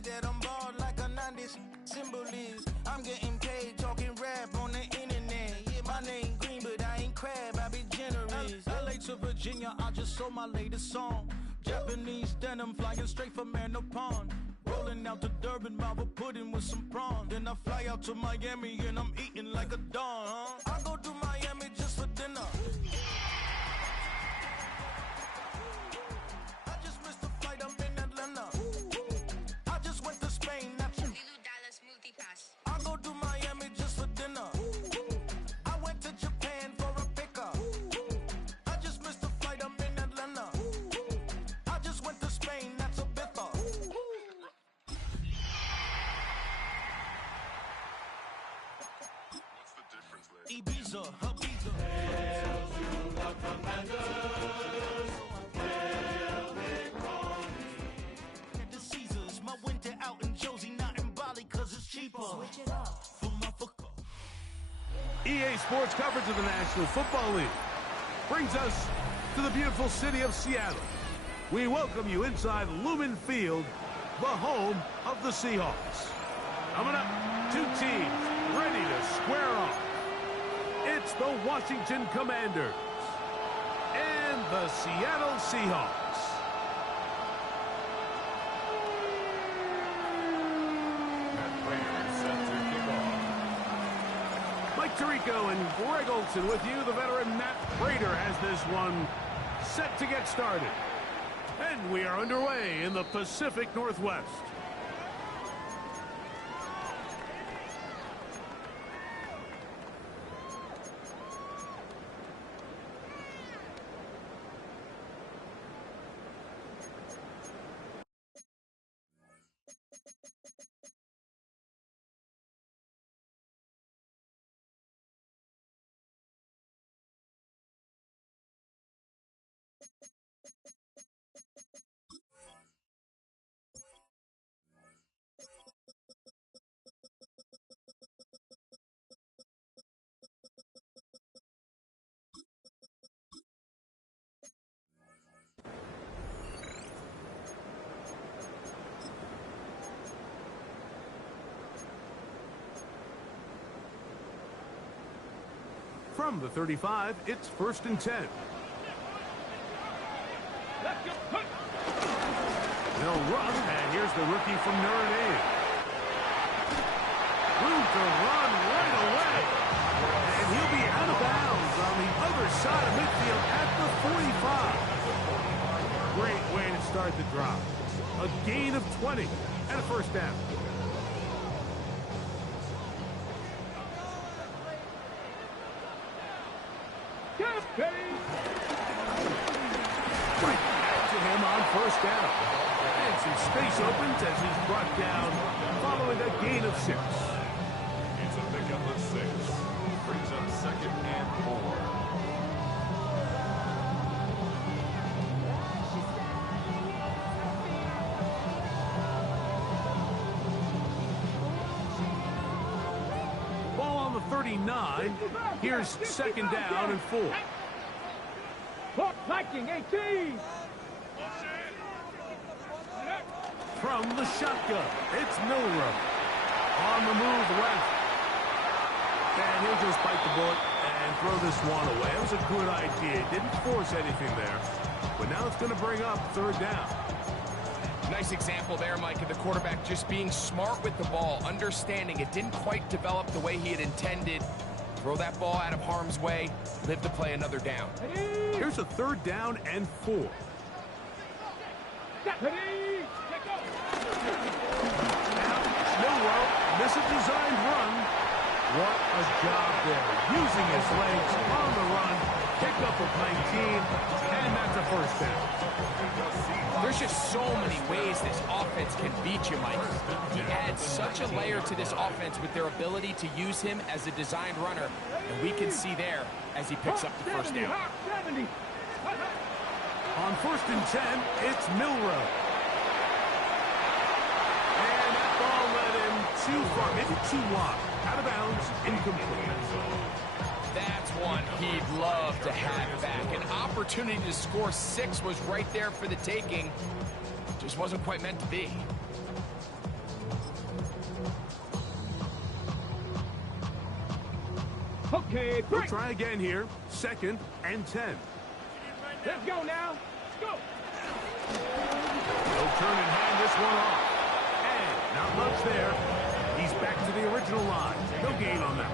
say that I'm bald like a 90s symbol is. I'm getting paid talking rap on the internet. Yeah, my name Green, but I ain't crab, I be generous. LA to Virginia, I just sold my latest song. Japanese denim flying straight from Manapon. Rolling out to Durban, Marble pudding with some prawns. Then I fly out to Miami and I'm eating like a don, huh? I go to Miami just for dinner. I just missed the flight, I'm in Atlanta. I just went to Spain, not you. Dallas multipass. I go to Miami just for dinner. I went to Japan for a pickup. I just missed the flight, I'm in Atlanta. I just went to Spain, that's a bitter. What's the difference, lady? Ibiza, Ibiza. Hail to the commanders. Hail Nick Ronnie. At the Caesars, my winter out in Josie, not in Bali, cause it's cheaper. Switch it up. For my fucker. EA Sports coverage of the National Football League brings us to the beautiful city of Seattle. We welcome you inside Lumen Field, the home of the Seahawks. Coming up, two teams ready to square off. It's the Washington Commanders and the Seattle Seahawks. Matt Prater set to kick off. Mike Tirico and Greg Olson with you. The veteran Matt Prater has this one set to get started. And we are underway in the Pacific Northwest. From the 35, it's 1st and 10. They'll run, and here's the rookie from Notre Dame. Room to run right away. And he'll be out of bounds on the other side of midfield at the 45. Great way to start the drive. A gain of 20 and a first down. Right back to him on first down. And some space opens as he's brought down following a gain of 6. It's a pickup of 6. Brings up 2nd and 4. Ball on the 39. Here's 2nd down and 4. Clock striking 18. From the shotgun, it's Milroe. On the move left. And he'll just bite the bullet and throw this one away. It was a good idea. Didn't force anything there. But now it's going to bring up 3rd down. Nice example there, Mike, of the quarterback just being smart with the ball, understanding it didn't quite develop the way he had intended. Throw that ball out of harm's way, live to play another down. Here's a 3rd down and 4. Milroe, miss a designed run. What a job there. Using his legs on the run. Pick up of 19, and that's a first down. There's just so many ways this offense can beat you, Mike. He adds such a layer to this offense with their ability to use him as a designed runner, and we can see there as he picks up the first down. On 1st and 10, it's Milroe. And that ball led him too far, maybe too wide. Out of bounds, incomplete. That's one he'd love to have back. An opportunity to score 6 was right there for the taking. Just wasn't quite meant to be. Okay, We'll break. try again here. 2nd and 10. Let's go now. Let's go. He'll turn and hand this one off. And not much there. He's back to the original line. No gain on that.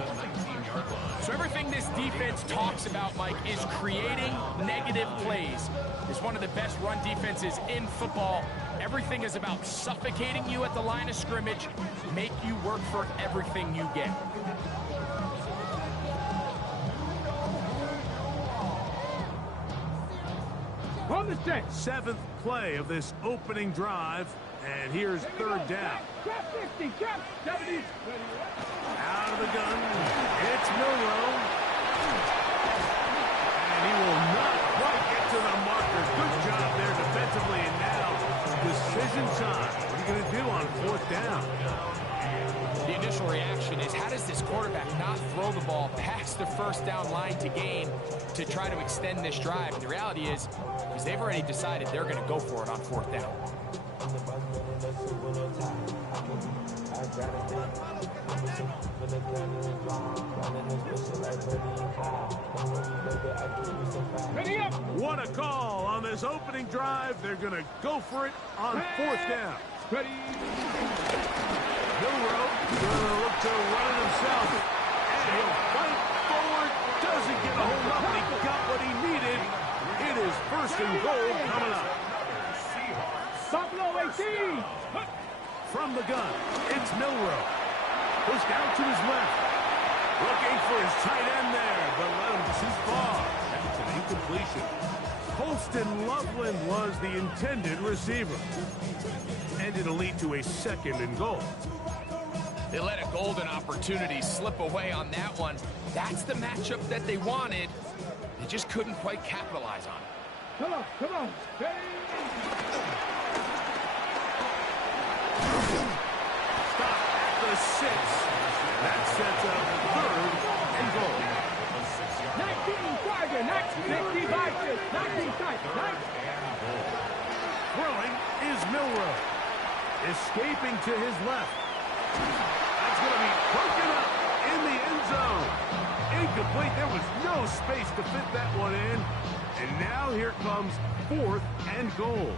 So everything this defense talks about, Mike, is creating negative plays. It's one of the best run defenses in football. Everything is about suffocating you at the line of scrimmage, make you work for everything you get. On the set. 7th play of this opening drive. And here's 3rd down. Trap 60, trap 70. Out of the gun. It's Milroe. And he will not quite get to the markers. Good job there defensively. And now, decision time. What are you going to do on 4th down? The initial reaction is, how does this quarterback not throw the ball past the 1st down line to gain to try to extend this drive? And the reality is they've already decided they're going to go for it on 4th down. Ready up. What a call on this opening drive. They're going to go for it on 4th down. Ready. Milroe going to look to run it himself. And he'll fight forward. Doesn't get a hold up, but he got what he needed. It is 1st and goal coming up. Buffalo 18. From the gun, it's Milroe. Goes down to his left. Looking for his tight end there, but let him too far. That's an incompletion. Colston Loveland was the intended receiver. And it'll lead to a 2nd and goal. They let a golden opportunity slip away on that one. That's the matchup that they wanted. They just couldn't quite capitalize on it. Come on, come on. Ready. Stop at the 6. That sets up 3rd and goal. 19 Tiger, 19 Vikings, 19 Tiger, 19. Throwing is Milroe. Escaping to his left. That's going to be broken up in the end zone. Incomplete. There was no space to fit that one in. And now here comes 4th and goal.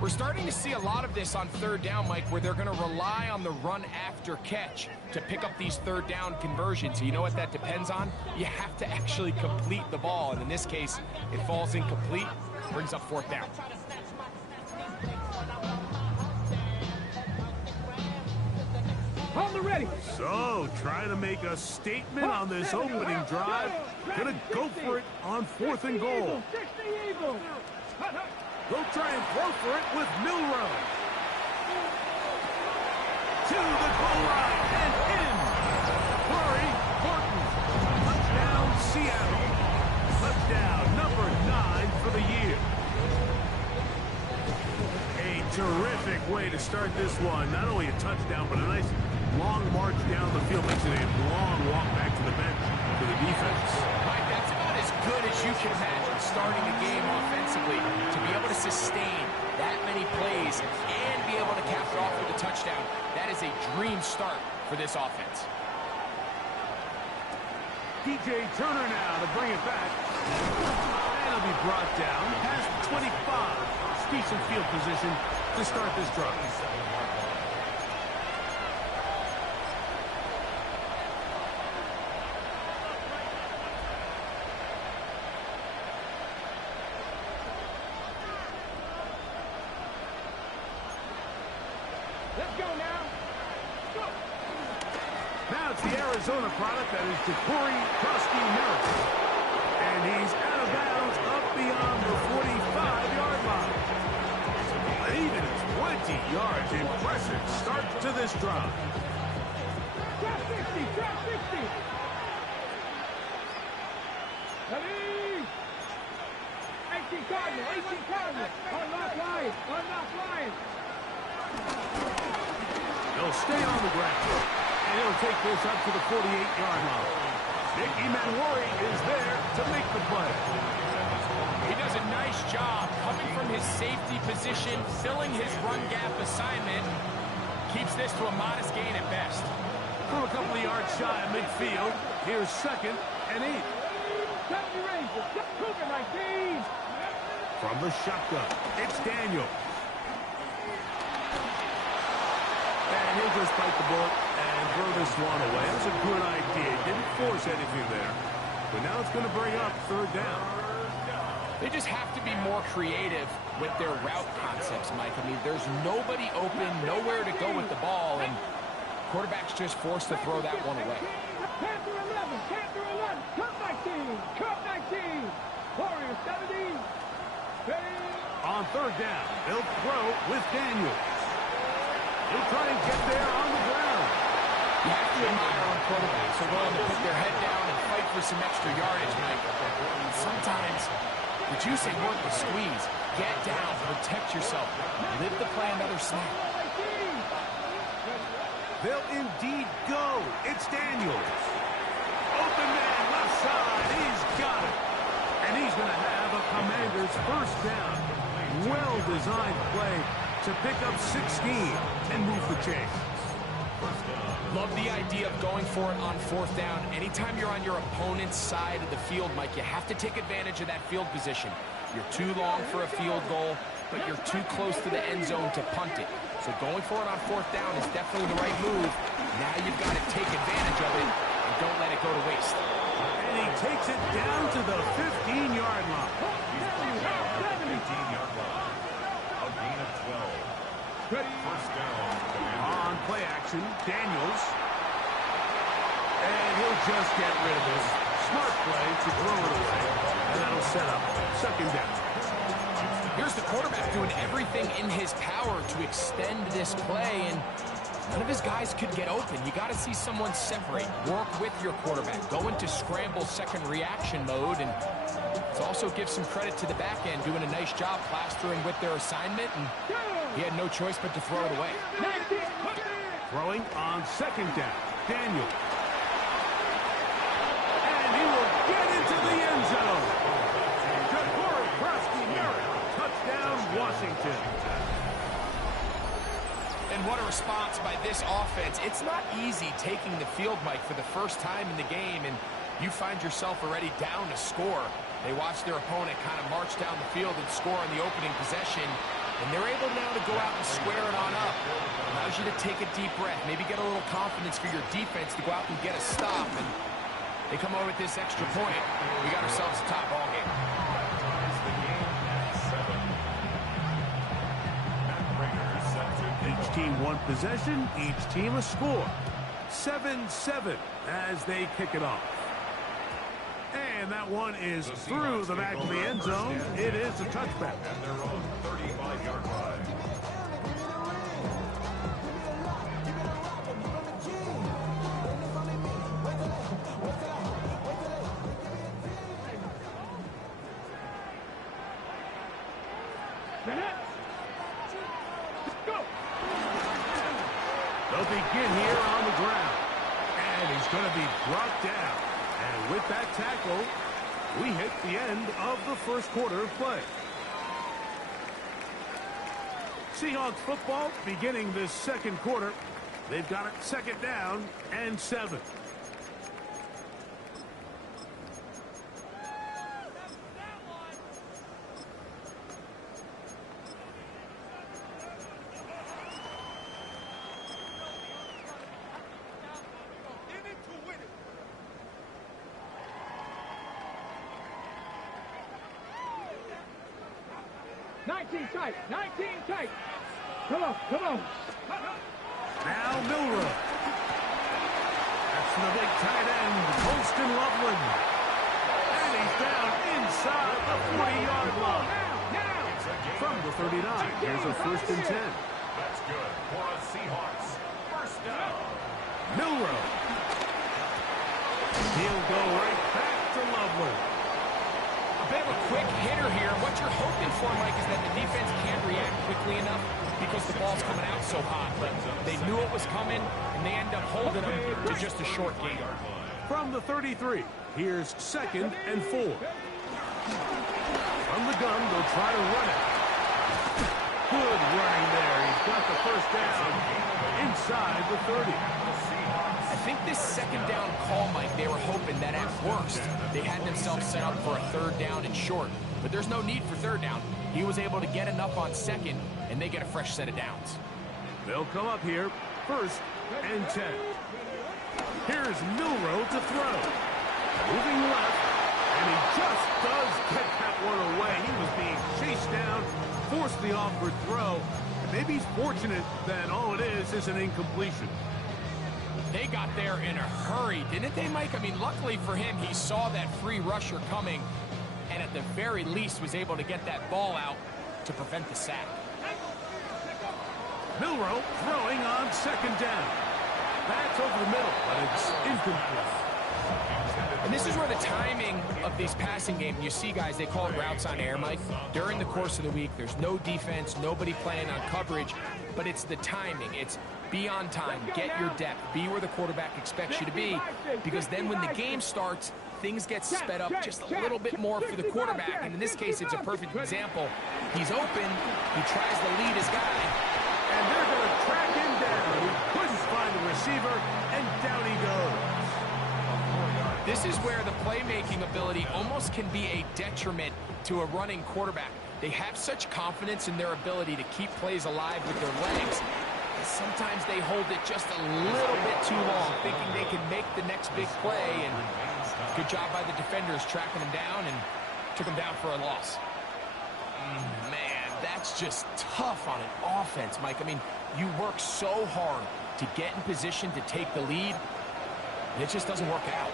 We're starting to see a lot of this on 3rd down, Mike, where they're going to rely on the run after catch to pick up these 3rd down conversions. So you know what that depends on? You have to actually complete the ball. And in this case, it falls incomplete, brings up 4th down. On the ready. So, trying to make a statement on this opening drive. Gonna go for it on 4th and goal. 60 Eagles. They'll try and throw for it with Milroe. To the goal line and in. Corey Horton. Touchdown, Seattle. Touchdown number 9 for the year. A terrific way to start this one. Not only a touchdown, but a nice long march down the field. Makes it a long walk back to the bench for the defense. Mike, that's about as good as you can imagine starting a game offensively. To be able to sustain that many plays and be able to cap it off with a touchdown, that is a dream start for this offense. DJ Turner now to bring it back. And it'll be brought down past 25. Decent field position to start this drive. Let's go now. Go. Now it's the Arizona product that is Ja'Cory Krusty-Merritt. And he's out of bounds up beyond the 45-yard line. Even 20 yards. Impressive start to this drive. Trap 60, trap 60. Ready. 18 Cardinal, 18 Cardinal. Unlock Lions, unlock Lions. He'll stay on the ground. And he'll take this up to the 48-yard line. Nick Emmanwori is there to make the play. He does a nice job coming from his safety position, filling his run gap assignment. Keeps this to a modest gain at best. From a couple of yards shy of midfield, here's 2nd and 8. From the shotgun, it's Daniel. And he'll just bite the bullet and throw this one away. That was a good idea. Didn't force anything there. But now it's going to bring up 3rd down. They just have to be more creative with their route concepts, Mike. I mean, there's nobody open, nowhere to go with the ball, and quarterback's just forced to throw that one away. Panther 11, Panther 11, cut 19, cut 19. Warrior 17. On 3rd down, they'll throw with Daniels. He'll try and get there on the ground. You have to admire our quarterbacks who are willing to put their head down and fight for some extra yardage, Mike. Sometimes the juice ain't worth the squeeze. Get down, protect yourself, live the play another snap. They'll indeed go. It's Daniels. Open man, left side. He's got it. And he's going to have a Commander's 1st down. Well-designed play to pick up 16 and move the chains. Love the idea of going for it on 4th down. Anytime you're on your opponent's side of the field, Mike, you have to take advantage of that field position. You're too long for a field goal, but you're too close to the end zone to punt it. So going for it on 4th down is definitely the right move. Now you've got to take advantage of it and don't let it go to waste. And he takes it down to the 15-yard line. 18-yard line. A gain of 12. 1st down. On play action, Daniels. And he'll just get rid of this. Smart play to throw it away. And that'll set up 2nd down. Here's the quarterback doing everything in his power to extend this play, and none of his guys could get open. You got to see someone separate, work with your quarterback, go into scramble second reaction mode, and to also give some credit to the back end, doing a nice job plastering with their assignment, and he had no choice but to throw it away. Throwing on 2nd down, Daniel. And he will get into the end zone. Ja'Cory Krosky-Merritt, touchdown Washington. And what a response by this offense. It's not easy taking the field, Mike, for the first time in the game, and you find yourself already down to score. They watch their opponent kind of march down the field and score in the opening possession, and they're able now to go out and square it on up. Allows you to take a deep breath, maybe get a little confidence for your defense to go out and get a stop, and they come over with this extra point. We got ourselves a top ball game. Each team one possession, each team a score. 7-7 as they kick it off. And that one is through the back of the end zone. It is a touchback. And they're on 35-yard line. They'll begin here on the ground. And he's going to be brought down. And with that tackle, we hit the end of the 1st quarter of play. Seahawks football beginning this 2nd quarter. They've got it 2nd down and 7. Tight, 19 tight. Come on, come on. Now Milroe. That's the big tight end, Colston Loveland. And he's down inside the 40-yard line. From the 39, here's a 1st and 10. That's good for a Seahawks. 1st down. Milroe. He'll go right back to Loveland. A bit of a quick hitter here. What you're hoping for, Mike, is that the defense can't react quickly enough because the ball's coming out so hot. But they knew it was coming, and they end up holding them to just a short gain. From the 33, here's 2nd and 4. From the gun, they'll try to run it. Good running there. He's got the 1st down inside the 30. I think this second down call, Mike, they were hoping that at worst they had themselves set up for a third down and short. But there's no need for third down. He was able to get enough on second, and they get a fresh set of downs. They'll come up here, 1st and 10. Here's Milroe to throw. Moving left, and he just does get that one away. He was being chased down, forced the awkward throw. Maybe he's fortunate that all it is an incompletion. They got there in a hurry, didn't they, Mike? I mean, luckily for him, he saw that free rusher coming, and at the very least was able to get that ball out to prevent the sack. Milroe throwing on 2nd down. That's over the middle, but it's incomplete. And this is where the timing of these passing games, you see, guys, they call it routes on air, Mike. During the course of the week, there's no defense, nobody playing on coverage, but it's the timing. It's be on time, get your depth, be where the quarterback expects you to be, because then when the game starts, things get sped up just a little bit more for the quarterback, and in this case, it's a perfect example. He's open, he tries to lead his guy, and they're going to track him down. He couldn't find the receiver, and down he goes. This is where the playmaking ability almost can be a detriment to a running quarterback. They have such confidence in their ability to keep plays alive with their legs. Sometimes they hold it just a little bit too long, thinking they can make the next big play, and good job by the defenders tracking him down and took him down for a loss. Man, that's just tough on an offense, Mike. I mean, you work so hard to get in position to take the lead, and it just doesn't work out.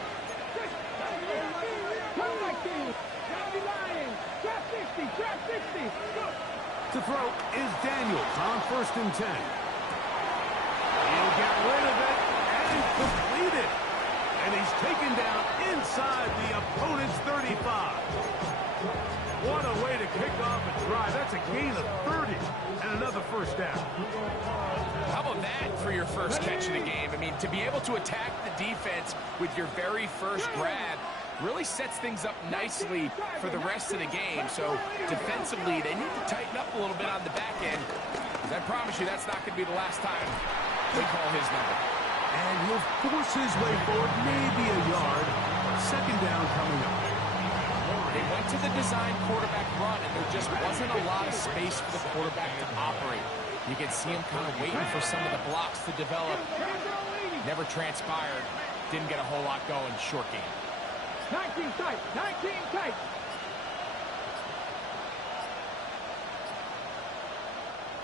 To throw is Daniels on 1st and 10. He'll get rid of it and complete it. And he's taken down inside the opponent's 35. What a way to kick off a drive. That's a gain of 30 and another 1st down. How about that for your first catch of the game? I mean, to be able to attack the defense with your very first grab really sets things up nicely for the rest of the game. So defensively, they need to tighten up a little bit on the back end, because I promise you that's not going to be the last time they call his number. And he'll force his way forward, maybe a yard. 2nd down coming up. They went to the design quarterback run, and there just wasn't a lot of space for the quarterback to operate. You can see him kind of waiting for some of the blocks to develop. Never transpired. Didn't get a whole lot going. Short game. 19 tight, 19 tight.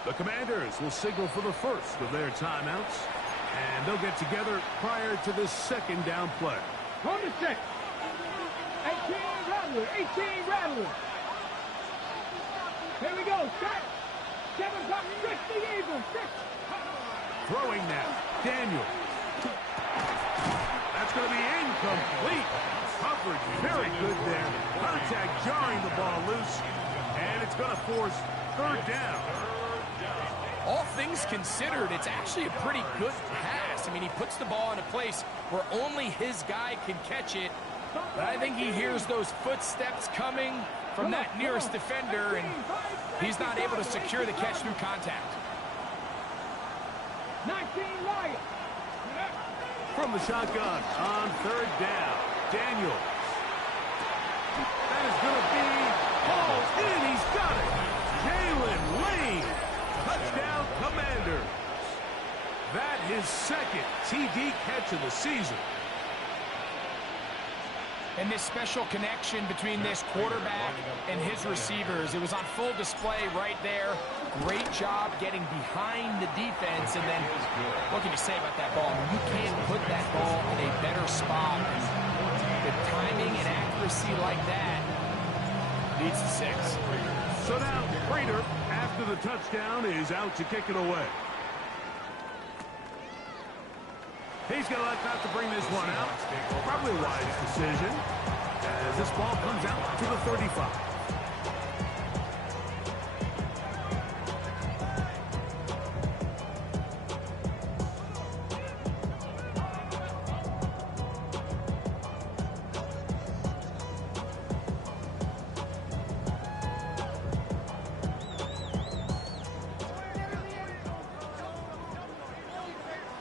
The Commanders will signal for the first of their timeouts, and they'll get together prior to this 2nd down play. On the 6. 18 Rattler, 18 Rattler. Here we go, set. 7 o'clock, 6 the Eagles, 6. Throwing now, Daniel. That's going to be incomplete. Coverage very good there. Contact jarring the ball loose, and it's going to force 3rd down. All things considered, it's actually a pretty good pass. I mean, he puts the ball in a place where only his guy can catch it. But I think he hears those footsteps coming from that nearest defender, and he's not able to secure the catch through contact. 19 Lions. From the shotgun on 3rd down, Daniels. That is going to be hauled in. He's got it. Jalen Lane. Touchdown, Commanders. That his 2nd TD catch of the season. And this special connection between this quarterback and his receivers, it was on full display right there. Great job getting behind the defense, and then what can you say about that ball? I mean, you can't put that ball in a better spot. And the timing and accuracy like that leads to 6. So now Prater, after the touchdown, is out to kick it away. He's going to let that to bring this one out. Probably a wise decision as this ball comes out to the 35.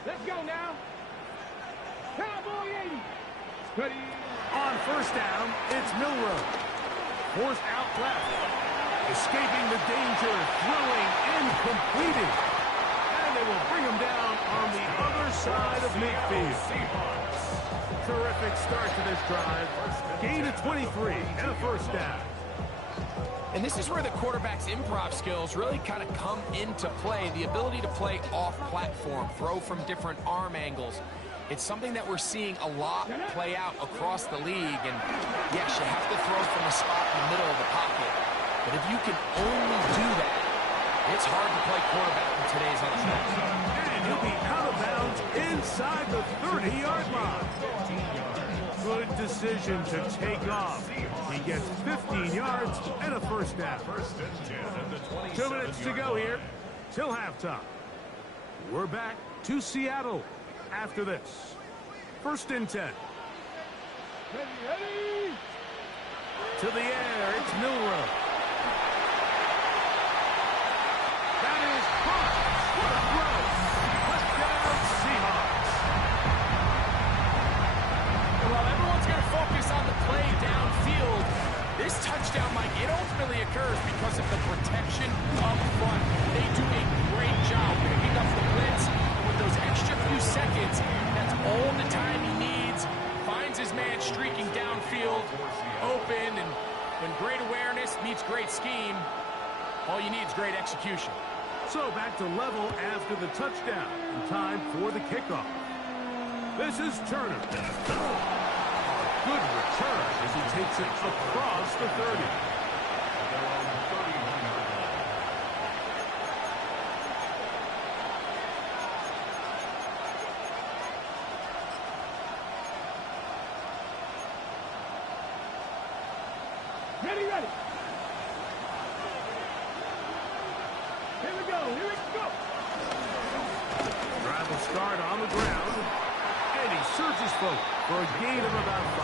Let's go now. Cowboy 80. Ready. On first down, it's Milroe. Forced out left. Escaping the danger, throwing and completing. And they will bring him down on the other side of midfield. Terrific start to this drive. Gain of 23 and a first down. And this is where the quarterback's improv skills really kind of come into play. The ability to play off-platform, throw from different arm angles. It's something that we're seeing a lot play out across the league. And yes, you have to throw from a spot in the middle of the pocket. But if you can only do that, it's hard to play quarterback in today's NFL. And he'll be out of bounds inside the 30-yard line. Good decision to take off. He gets 15 yards and a first down. 2 minutes to go here till halftime. We're back to Seattle after this. 1st and 10. Ready. To the air, it's Milroe. That is hot. What a throw. Touchdown, Seahawks. Well, everyone's going to focus on the play downfield. This touchdown, Mike, it ultimately occurs because of the protection up front. They do a great job picking up the blitz. And with those extra few seconds, that's all the time he needs. Finds his man streaking downfield, open, and when great awareness meets great scheme, all you need is great execution. So back to level after the touchdown. And time for the kickoff. This is Turner. Good return as he takes it across the 30. Ready. Here we go. Drive will start on the ground. And he surges forward for a gain of about 5.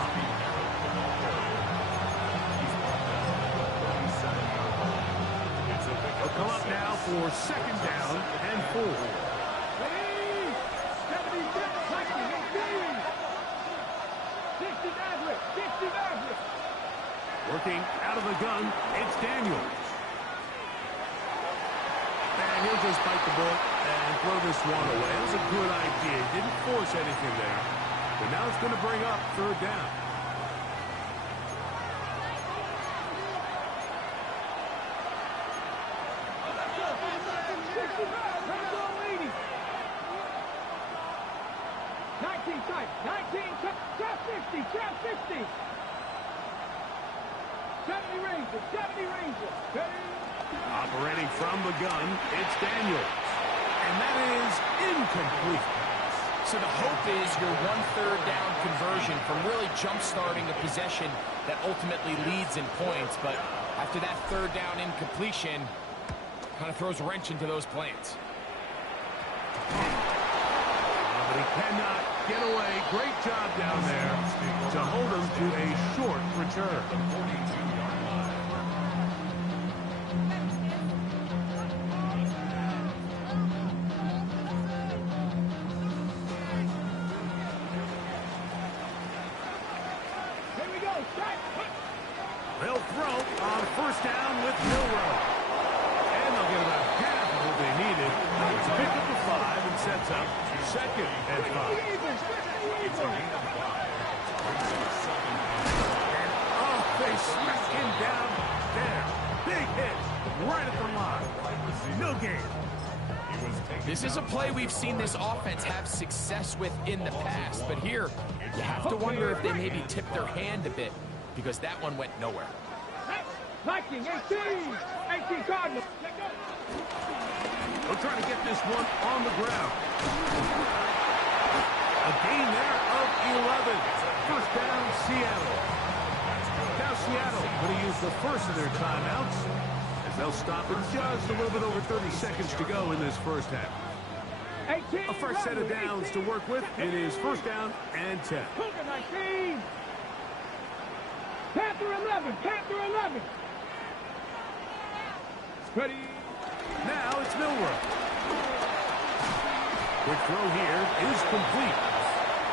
He'll come up now for 2nd down and 4. Ready. 76, Mikey, 60 Maverick. Working out of the gun, it's Daniels. And he'll just bite the bullet and throw this one away. It was a good idea. Didn't force anything there. But now it's going to bring up 3rd down. Trap 50. 70 Ranger. Ready. Operating from the gun, it's Daniels. And that is incomplete. So the hope is your 1/3 down conversion from really jump-starting a possession that ultimately leads in points. But after that 3rd down incompletion, kind of throws a wrench into those plans. But he cannot get away. Great job down there to hold him to a short return. They'll throw on 1st down with Milroe. And they'll get about half of what they needed. It's a pick up of 5 and sets up 2nd and 5. And they smack him down there. Big hit right at the line. No gain. This is a play we've seen this offense have success with in the past. But here, you have to wonder if they maybe tipped their hand a bit, because that one went nowhere. Viking, 18 Cardinals. They'll try to get this one on the ground. A gain there of 11. 1st down, Seattle. Now Seattle going to use the first of their timeouts as they'll stop in just a little bit over 30 seconds to go in this first half. A first set of downs to work with. It is 1st down and 10. Cougar 19. Panther 11. Ready. Now it's Milroe. Quick throw here is complete.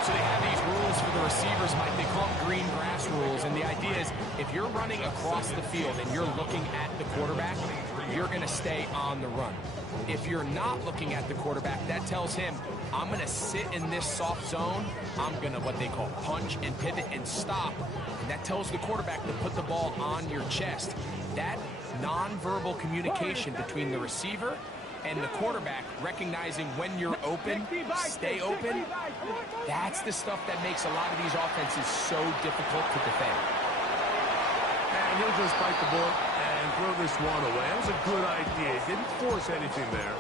So they have these rules for the receivers, Mike. They call them green grass rules. And the idea is if you're running across the field and you're looking at the quarterback, you're going to stay on the run. If you're not looking at the quarterback, that tells him, I'm going to sit in this soft zone. I'm going to what they call punch and pivot and stop. And that tells the quarterback to put the ball on your chest. That nonverbal communication between the receiver and the quarterback, recognizing when you're open, stay open, that's the stuff that makes a lot of these offenses so difficult to defend. And he'll just bite the bullet and throw this one away. That was a good idea. He didn't force anything there.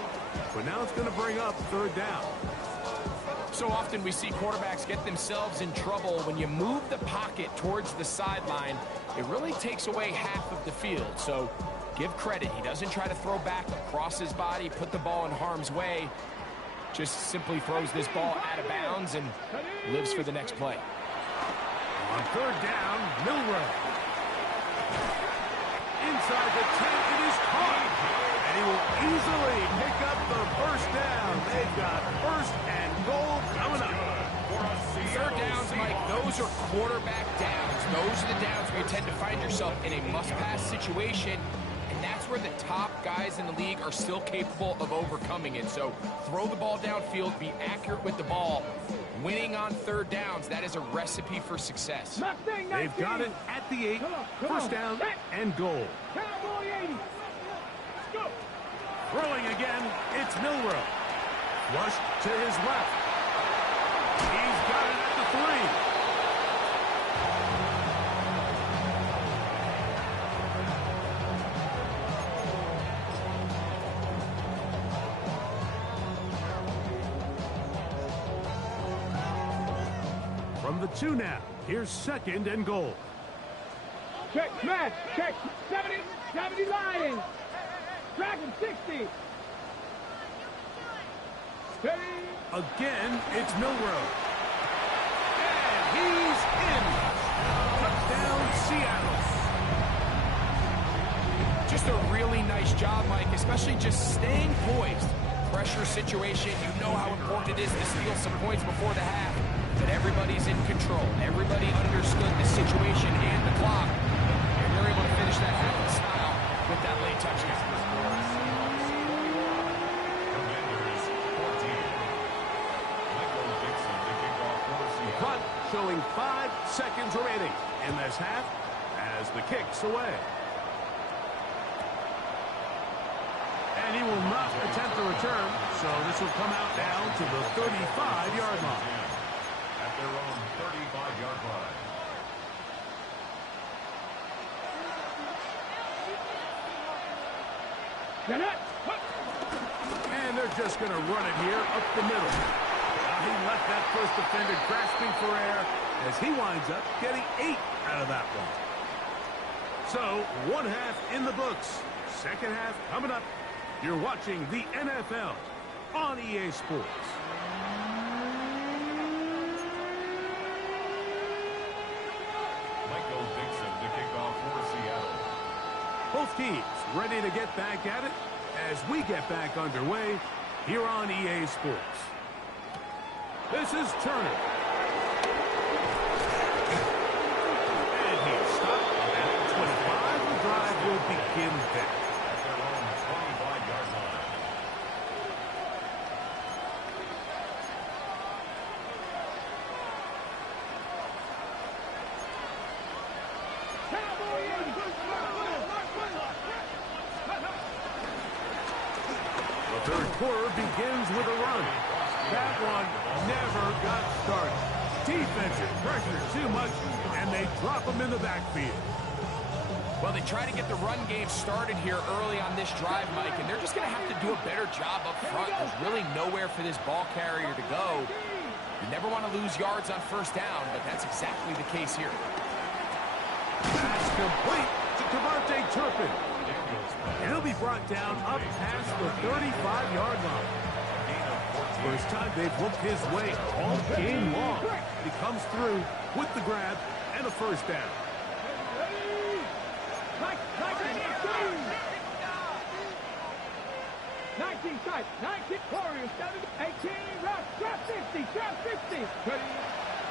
But now it's going to bring up third down. So often we see quarterbacks get themselves in trouble. When you move the pocket towards the sideline, it really takes away half of the field. So give credit. He doesn't try to throw back across his body, put the ball in harm's way. Just simply throws this ball out of bounds and lives for the next play. On third down, Milroe. Inside the 10, it is caught. And he will easily pick up the first down. They've got first and goal coming up. Third downs, Mike, those are quarterback downs. Those are the downs where you tend to find yourself in a must-pass situation. And that's where the top guys in the league are still capable of overcoming it. So throw the ball downfield, be accurate with the ball. Winning on third downs, that is a recipe for success. They've got it at the 8. First down and goal. Cowboy 80. Go. Throwing again, it's Milroe. Flush to his left. He's got it at the 3. From the 2 now, here's second and goal. Check, smash, check, 70 line. Dragon 60. Steady. Again, it's Milroe. And he's in. Touchdown, Seattle. Just a really nice job, Mike, especially just staying poised. Pressure situation, you know how important it is to steal some points before the half. But everybody's in control. Everybody understood the situation and the clock. And they're able to finish that half in style with that late touchdown. Commanders 14. Michael Dixon to kick off for Seattle. Clock showing 5 seconds remaining in this half as the kick's away. And he will not attempt to return, so this will come out now to the 35-yard line. At their own 35-yard line. And they're just going to run it here up the middle. He left that first defender grasping for air as he winds up getting 8 out of that one. So, one half in the books. Second half coming up. You're watching the NFL on EA Sports. Michael Dixon to kick off for Seattle. Both teams ready to get back at it as we get back underway here on EA Sports. This is Turner. And he's stopped at the 25. The drive will begin there. At their own 25-yard line. The third quarter begins with a run. That one never got started. Defensive pressure too much, and they drop him in the backfield. Well, they try to get the run game started here early on this drive, Mike, and they're just going to have to do a better job up front. There's really nowhere for this ball carrier to go. You never want to lose yards on first down, but that's exactly the case here. Pass complete to Devontae Turpin. And he'll be brought down up past the 35-yard line. First time they've looked his way all game long. He comes through with the grab and a first down. 19 sight, 19 Warriors, 18 rush, drop 50. 50, shot 50.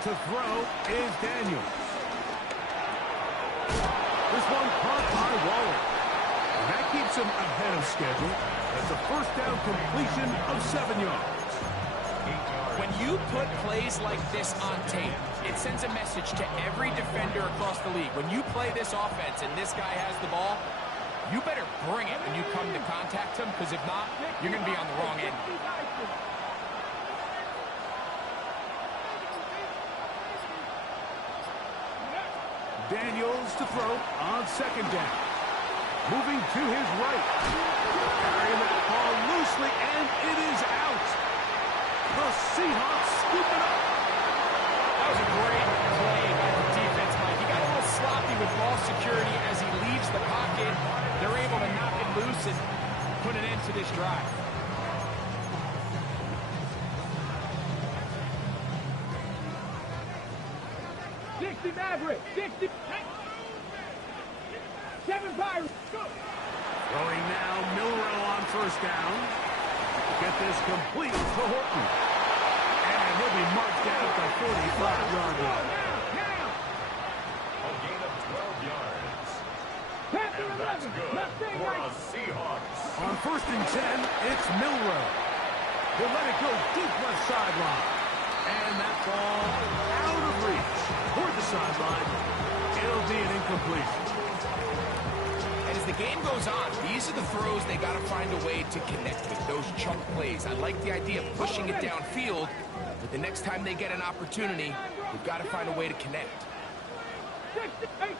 To throw is Daniels. This one caught by Waller. And that keeps him ahead of schedule. That's a first down completion of 7 yards. When you put plays like this on tape, it sends a message to every defender across the league. When you play this offense and this guy has the ball, you better bring it when you come to contact him, because if not, you're going to be on the wrong end. Daniels to throw on second down. Moving to his right. Carrying that ball loosely, and it is out. The Seahawks scoop it up. That was a great play by the defense, Mike. He got a little sloppy with ball security as he leaves the pocket. They're able to knock it loose and put an end to this drive. Maverick, 60, 7 Pirates. Throwing now, Milroe on first down. Get this complete to Horton. And he'll be marked down at the 45-yard line. A gain of 12 yards. Panther And that's 11, good Mustang for right. the Seahawks. On first and 10, it's Milroe. He'll let it go deep left sideline. And that ball out of reach toward the sideline. It'll be an incompletion. And as the game goes on, these are the throws they got to find a way to connect with, those chunk plays. I like the idea of pushing it downfield, but the next time they get an opportunity, they've got to find a way to connect.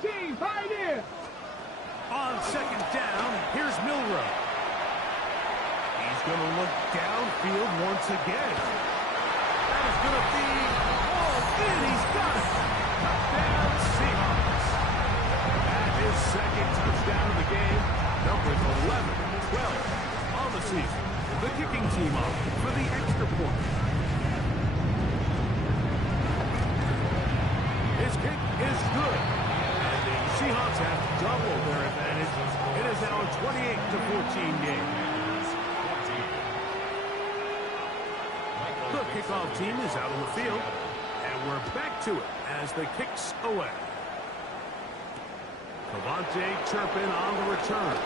18, Pioneer. On second down, here's Milroe. He's going to look downfield once again. That is going to be all in. He's got it. Touchdown, Seahawks. That is second touchdown of the game. Numbers 11, 12 on the season. The kicking team up for the extra point. His kick is good. And the Seahawks have doubled their advantage. It is now a 28-14 game. The kickoff team is out on the field, and we're back to it as the kicks away. Cavante Turpin on the return.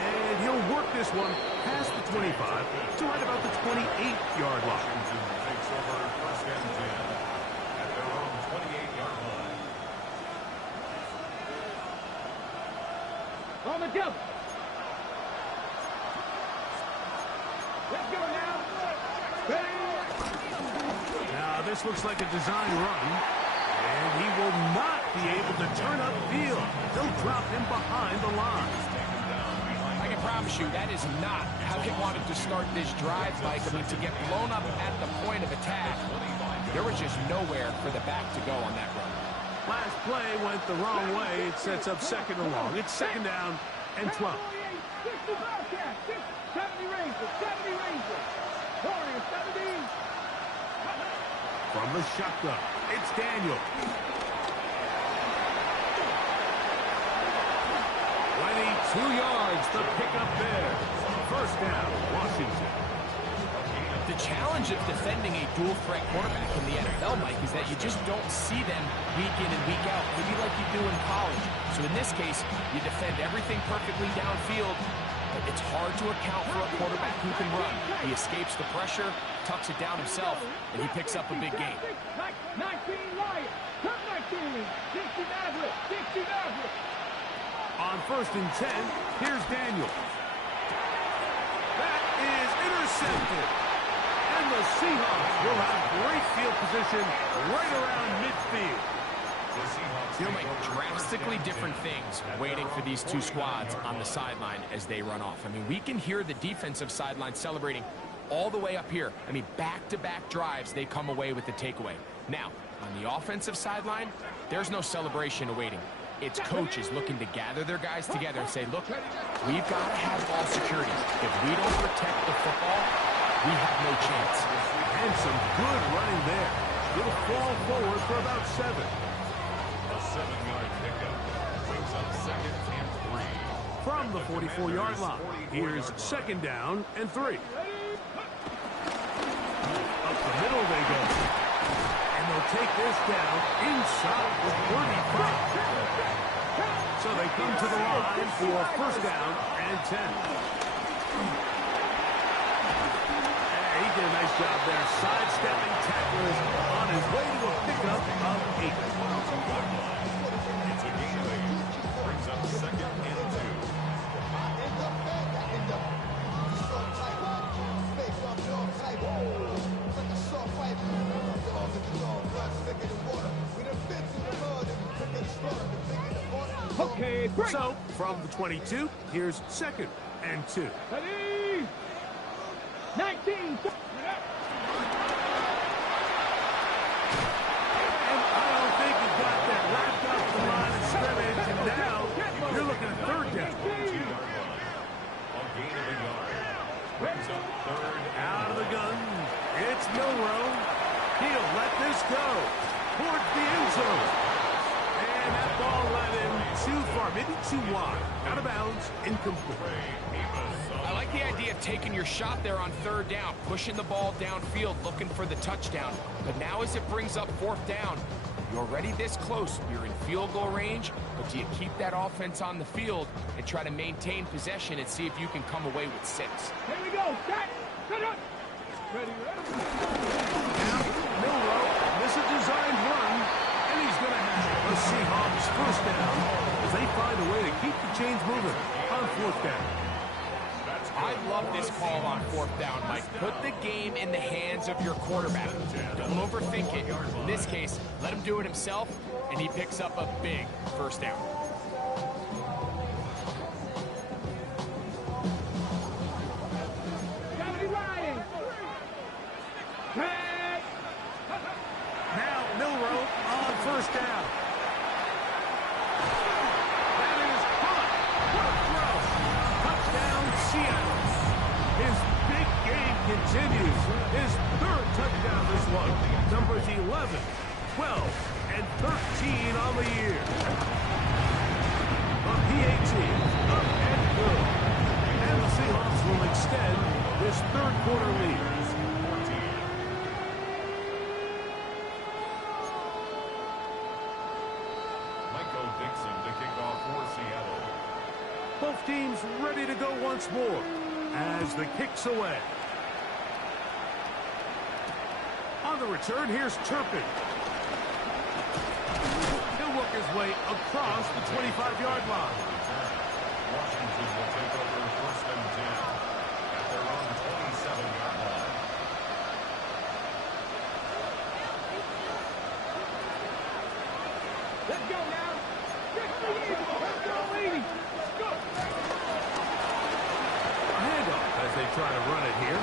And he'll work this one past the 25 to right about the 28-yard line. Takes over first and 10 at their own 28-yard line. On the jump. Let's go now. Now, this looks like a design run, and he will not be able to turn upfield. They'll drop him behind the line. I can promise you that is not how they wanted to start this drive, Mike. I mean, to get blown up at the point of attack, there was just nowhere for the back to go on that run. Last play went the wrong way. It sets up second and long. It's second down and 12. 60 Bobcat, 70 Rangers, 70 Rangers. Warriors, 70. From the shotgun, it's Daniel. 22 yards, the pickup there. First down, Washington. The challenge of defending a dual-threat quarterback in the NFL, Mike, is that you just don't see them week in and week out, maybe like you do in college. So in this case, you defend everything perfectly downfield, but it's hard to account for a quarterback who can run. He escapes the pressure, tucks it down himself, and he picks up a big gain. 19 Lions, come 19. 60 Maverick, 60 Maverick. On first and 10, here's Daniel. That is intercepted. And the Seahawks will have great field position right around midfield. You'll make drastically different things waiting for these two squads on the sideline as they run off. I mean, we can hear the defensive sideline celebrating all the way up here. I mean, back-to-back drives, they come away with the takeaway. Now, on the offensive sideline, there's no celebration awaiting. It's coaches looking to gather their guys together and say, look, we've got to have ball security. If we don't protect the football, we have no chance. And some good running there. It'll fall forward for about 7. A 7-yard pickup brings up second and 3. From the 44-yard line, here's second down and 3. take this down inside the 35. So they come to the line for first down and 10. He did a nice job there, sidestepping tacklers on his way to a pickup of 8. It's a gain. Brings up second and 2. Okay, break. So, from the 22, here's second and 2. Ready? 19. And I don't think he got that lapped up the line of scrimmage, and now you're looking at third down. A gain of a yard. Brings up third Out of the gun, it's Milroe. He'll let this go towards the end zone. And that ball led him too far, maybe too wide. Out of bounds, incomplete. I like the idea of taking your shot there on third down, pushing the ball downfield, looking for the touchdown. But now as it brings up fourth down, you're already this close. You're in field goal range, but do you keep that offense on the field and try to maintain possession and see if you can come away with 6? Here we go. Set. Set up. Ready, ready. Now, Milroe, this is a designed run, and he's going to have the Seahawks first down as they find a way to keep the chains moving on fourth down. I love this call on fourth down, Mike. Put the game in the hands of your quarterback. Don't overthink it. In this case, let him do it himself, and he picks up a big first down. Gravity riding. Hey. Now, Milroe on first down. That is caught. What a throw. Touchdown, Seattle. His big game continues. His third touchdown this one. Numbers 11, 12, and 13 on the year. A PAT up and good. And the Seahawks will extend this third quarter lead. Michael Dixon to kick off for Seattle. Both teams ready to go once more as the kick's away. On the return, here's Turpin. He'll work his way across the 25-yard line. Washington will take over first and 10 at their own 27-yard line. Let's go now. 60 Eagles. Let's go, ladies. Let's go. A handoff as they try to run it here.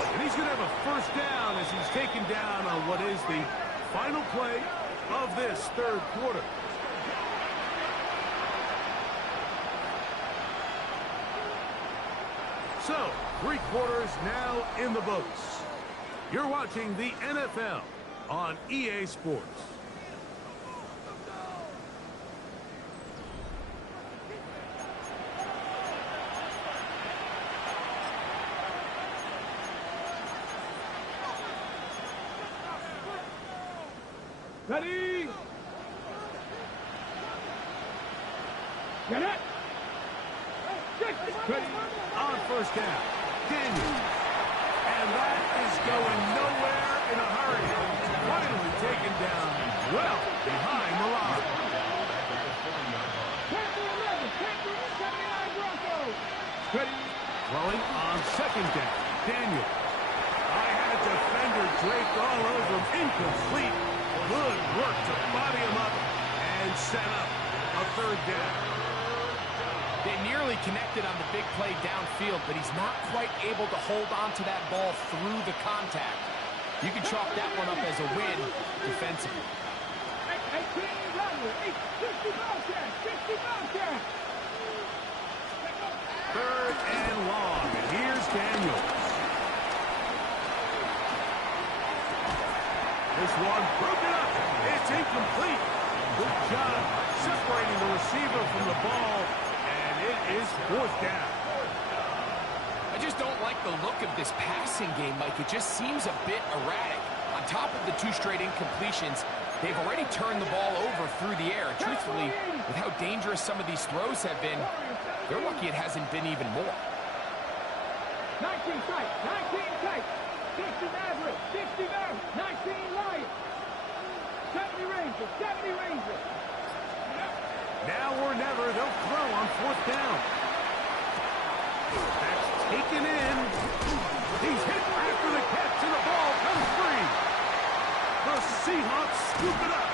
And he's going to have a first down as he's taken down on what is the final play of this third quarter. So, 3 quarters now in the books. You're watching the NFL on EA Sports. Ready? Get it? Ready? On first down, Daniel. And that is going nowhere in a hurry. Finally taken down well behind the line. Panther 11. Panther 79 Broncos. Ready? Throwing on second down, Daniel. I had a defender draped all over him. Incomplete. Good work to body him up and set up a third down. They nearly connected on the big play downfield, but he's not quite able to hold on to that ball through the contact. You can chalk that one up as a win defensively. 18 Rodney. 60 Bobcats. 60 Bobcats. Third and long. And here's Daniels. This one broken up. It's incomplete. Good job separating the receiver from the ball. And it is fourth down. I just don't like the look of this passing game, Mike. It just seems a bit erratic. On top of the 2 straight incompletions, they've already turned the ball over through the air. Truthfully, with how dangerous some of these throws have been, they're lucky it hasn't been even more. 19 tight, 19 tight, 60 Maverick, 60 Maverick, 19 Lions, 70 Rangers, 70 Rangers. Now or never, they'll throw on 4th down. That's taken in. He's hit after the catch, and the ball comes free. The Seahawks scoop it up.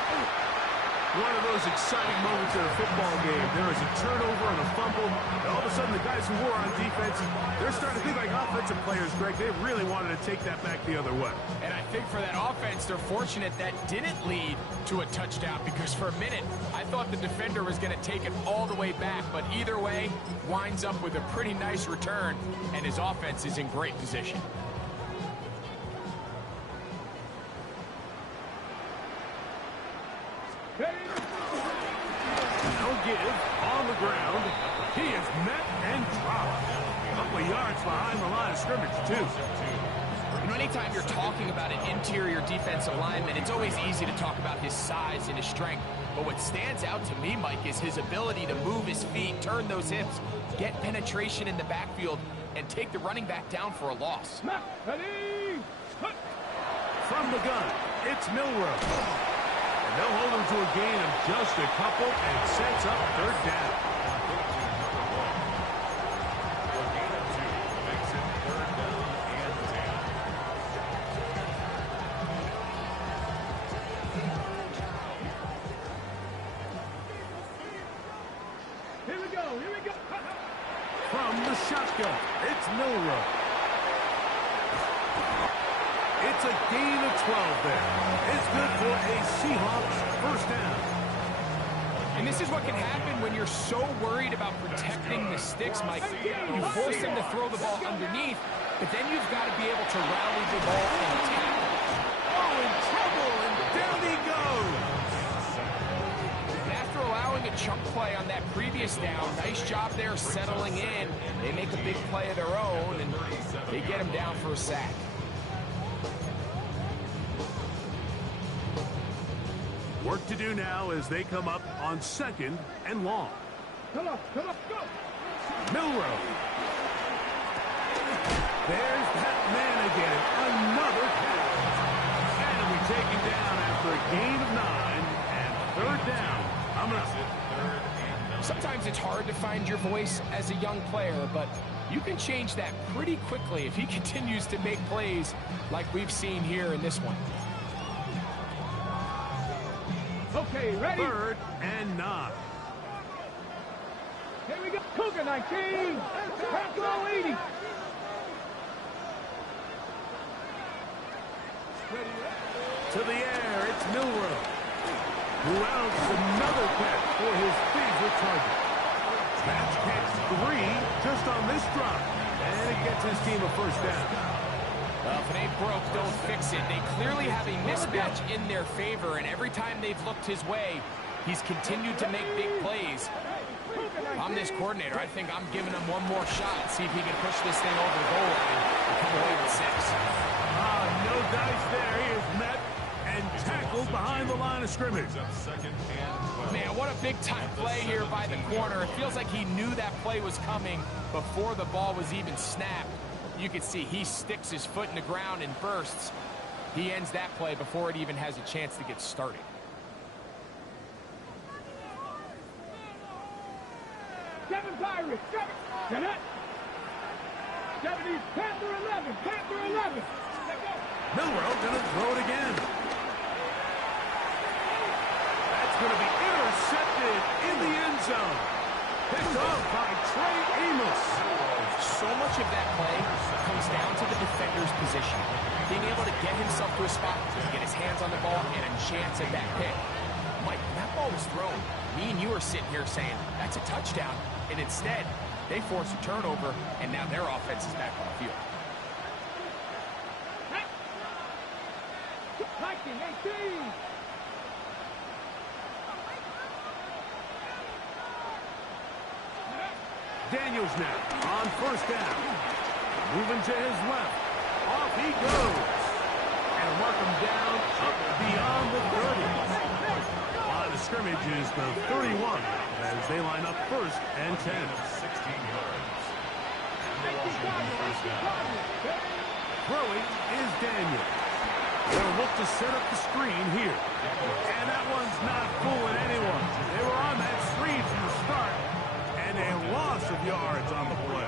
One of those exciting moments in a football game. There is a turnover and a fumble, and all of a sudden the guys who were on defense, they're starting to think like offensive players, Greg. They really wanted to take that back the other way. And I think for that offense, they're fortunate that didn't lead to a touchdown, because for a minute, I thought the defender was going to take it all the way back. But either way, winds up with a pretty nice return, and his offense is in great position. No give on the ground. He is met and dropped. A couple of yards behind the line of scrimmage, too. You know, anytime you're talking about an interior defensive lineman, it's always easy to talk about his size and his strength. But what stands out to me, Mike, is his ability to move his feet, turn those hips, get penetration in the backfield, and take the running back down for a loss. From the gun, it's Milroe. And they'll hold him to a gain of just a couple and sets up 3rd down. A gain of 2 makes it 3rd down and 10. Here we go, here we go. From the shotgun, it's Milroe. It's a gain of 12 there. It's good for a Seahawks 1st down. And this is what can happen when you're so worried about protecting the sticks, Mike. You force them to throw the ball underneath, but then you've got to be able to rally the ball and tackle. Oh, in trouble, and down he goes. And after allowing a chunk play on that previous down, nice job there settling in. They make a big play of their own, and they get him down for a sack. Work to do now as they come up on 2nd and long. Come on, go. Milroe. There's that man again. Another pass. And we take him down after a gain of 9 and 3rd down. Coming up. Sometimes it's hard to find your voice as a young player, but you can change that pretty quickly if he continues to make plays like we've seen here in this one. Okay, ready? 3rd and 9. Here we go. Cougar 19. Pass roll 80. To the air, it's Milroe, who outs another catch for his favorite target. Match catch 3 just on this drop, and it gets his team a 1st down. Well, if it ain't broke, don't fix it. They clearly have a mismatch in their favor, and every time they've looked his way, he's continued to make big plays. If I'm this coordinator, I think I'm giving him one more shot, see if he can push this thing over the goal line and come away with 6. No dice there. He is met and tackled behind the line of scrimmage. Man, what a big-time play here by the corner. It feels like he knew that play was coming before the ball was even snapped. You can see he sticks his foot in the ground and bursts. He ends that play before it even has a chance to get started. Seven Pirates. Seven. 70s. Panther 11. Panther 11. Milroe gonna throw it again. That's gonna be intercepted in the end zone. Picked off by Trey Amos. So much of that play comes down to the defender's position. Being able to get himself to a spot, get his hands on the ball, and a chance at that pick. Mike, when that ball was thrown, me and you are sitting here saying, that's a touchdown. And instead, they force a turnover, and now their offense is back on the field. 1918. Daniels now on 1st down. Moving to his left. Off he goes. And mark him down scrimmage is the 31 as they line up first and 10. 16 yards. And the Washington first down. Throwing is Daniel. They'll look to set up the screen here. And that one's not fooling anyone. They were on that screen from the start, and a loss of yards on the play.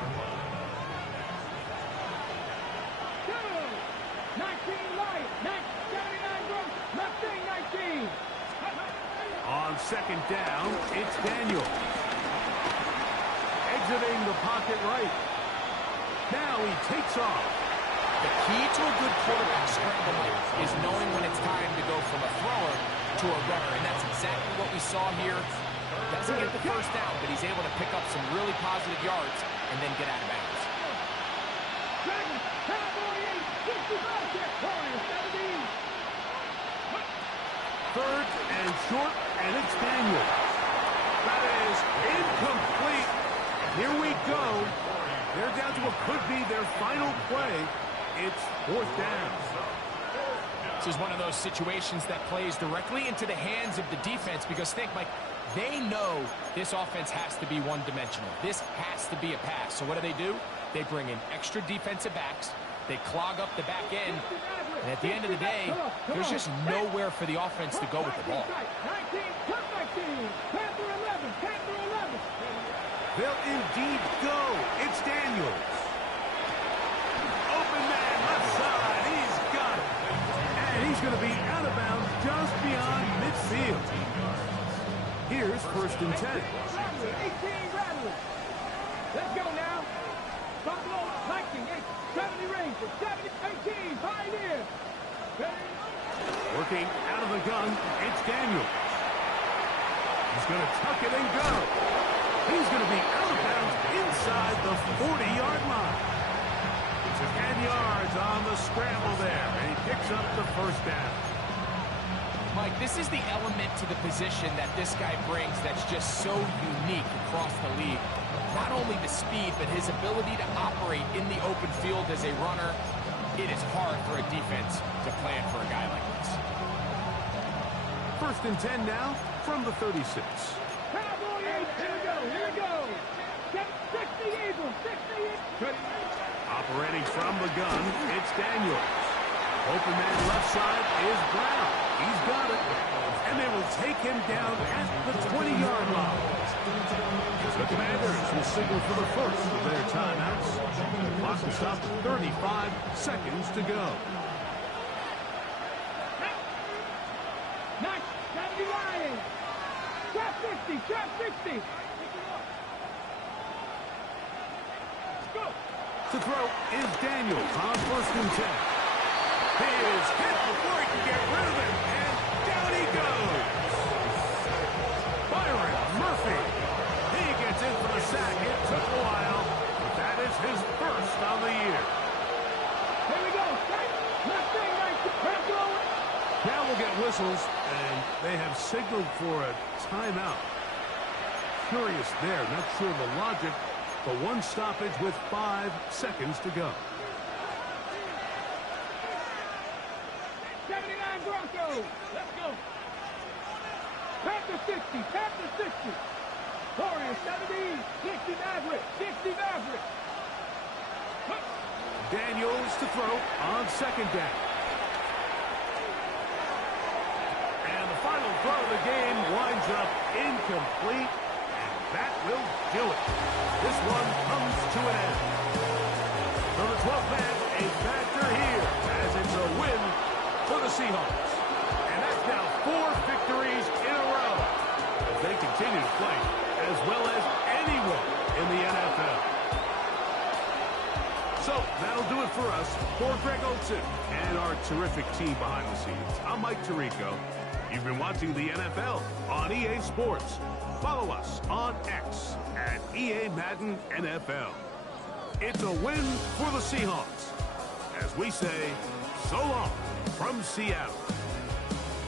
19 Lions, 79 Brooks, Mustang 19. On second down, it's Daniel. Exiting the pocket right. Now he takes off. The key to a good quarterback scramble is knowing when it's time to go from a thrower to a runner, and that's exactly what we saw here. Doesn't get the first down, but he's able to pick up some really positive yards and then get out of bounds. Dragons, Cowboy 8, 65 check, Warriors 17. Third and short, and it's Daniel. That is incomplete. Here we go. They're down to what could be their final play. It's fourth down. This is one of those situations that plays directly into the hands of the defense because think, Mike, they know this offense has to be one-dimensional. This has to be a pass. So what do? They bring in extra defensive backs. They clog up the back end. And at the end of the day, there's just nowhere for the offense to go with the ball. 19, comeback team, Panther 11, Panther 11. They'll indeed go. It's Daniels. Open man, left side. He's got it. And he's going to be out of bounds just beyond midfield. Here's first and 10. 18 Rattlers. Let's go now. Buffalo, 19, 70 Rangers, 70, 18, Pioneers. Working out of the gun, it's Daniels. He's going to tuck it and go. He's going to be out of bounds inside the 40-yard line. 10 yards on the scramble there, and he picks up the first down. Mike, this is the element to the position that this guy brings that's just so unique across the league. Not only the speed, but his ability to operate in the open field as a runner. It is hard for a defense to plan for a guy like this. First and 10 now from the 36. Cowboy 8, here we go. 60 Eagles, 60 Operating from the gun, it's Daniels. Open man left side is Brown. He's got it. And they will take him down at the 20-yard line. The Commanders will signal for the first of their timeouts. Clock will stop at 35 seconds to go. 70 Lions. Trap 60, trap 60. Go. To throw is Daniels on first and 10. He is hit before he can get rid of it, and down he goes. Byron Murphy. He gets in for the sack. It took a while, but that is his first on the year. Here we go. Mustang 19, Now we'll get whistles, and they have signaled for a timeout. Curious there, not sure the logic, but one stoppage with 5 seconds to go. 79 Broncos. Let's go. Panther 60, Panther 60. Warriors 70, 60 Maverick, 60 Maverick. Daniels to throw on second down. And the final throw of the game winds up incomplete, and that will do it. This one comes to an end. So the 12th man, a factor here, as it's a win for the Seahawks. And that's now 4 victories in a row as they continue to play as well as anyone in the NFL. So that'll do it for us. For Greg Olsen and our terrific team behind the scenes, I'm Mike Tirico. You've been watching the NFL on EA Sports. Follow us on X at EA Madden NFL. It's a win for the Seahawks. As we say, so long from Seattle.